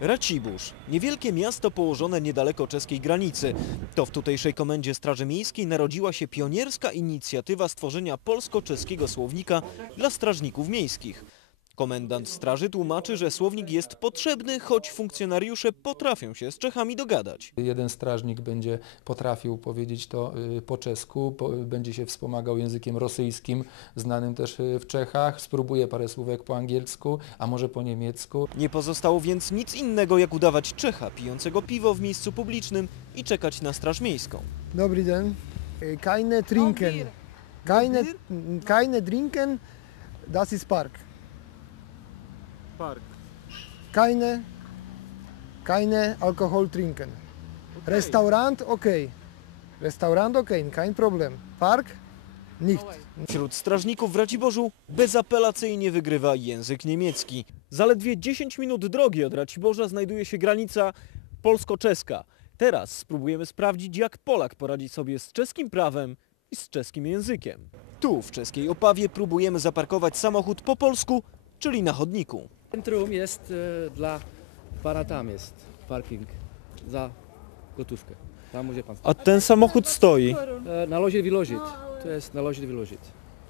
Racibórz, niewielkie miasto położone niedaleko czeskiej granicy. To w tutejszej komendzie Straży Miejskiej narodziła się pionierska inicjatywa stworzenia polsko-czeskiego słownika dla strażników miejskich. Komendant straży tłumaczy, że słownik jest potrzebny, choć funkcjonariusze potrafią się z Czechami dogadać. Jeden strażnik będzie potrafił powiedzieć to y, po czesku, po, będzie się wspomagał językiem rosyjskim, znanym też y, w Czechach, spróbuje parę słówek po angielsku, a może po niemiecku. Nie pozostało więc nic innego, jak udawać Czecha pijącego piwo w miejscu publicznym i czekać na straż miejską. Dobry den. Äh, Keine trinken. Keine, keine trinken, das ist Park. Park. Keine, keine Alkohol trinken. Restaurant, okay. Restaurant, okay, kein Problem. Park, nicht. Wśród strażników w Raciborzu bezapelacyjnie wygrywa język niemiecki. Zaledwie 10 minut drogi od Raciborza znajduje się granica polsko-czeska. Teraz spróbujemy sprawdzić, jak Polak poradzi sobie z czeskim prawem i z czeskim językiem. Tu, w czeskiej Opawie, próbujemy zaparkować samochód po polsku, czyli na chodniku. Centrum jest e, dla pana tam jest parking za gotówkę. Tam może pan. A ten samochód stoi. E, naložit, vyložit. To jest naložit, vyložit.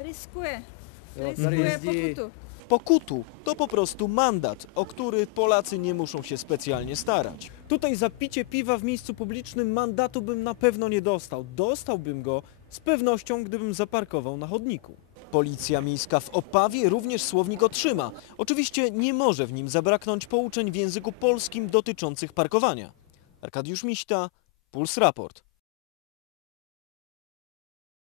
Riskuje. Riskuje jezdí pokutu. Pokutu to po prostu mandat, o który Polacy nie muszą się specjalnie starać. Tutaj za picie piwa w miejscu publicznym mandatu bym na pewno nie dostał. Dostałbym go z pewnością, gdybym zaparkował na chodniku. Policja miejska w Opawie również słownik otrzyma. Oczywiście nie może w nim zabraknąć pouczeń w języku polskim dotyczących parkowania. Arkadiusz Miśta, Puls Raport.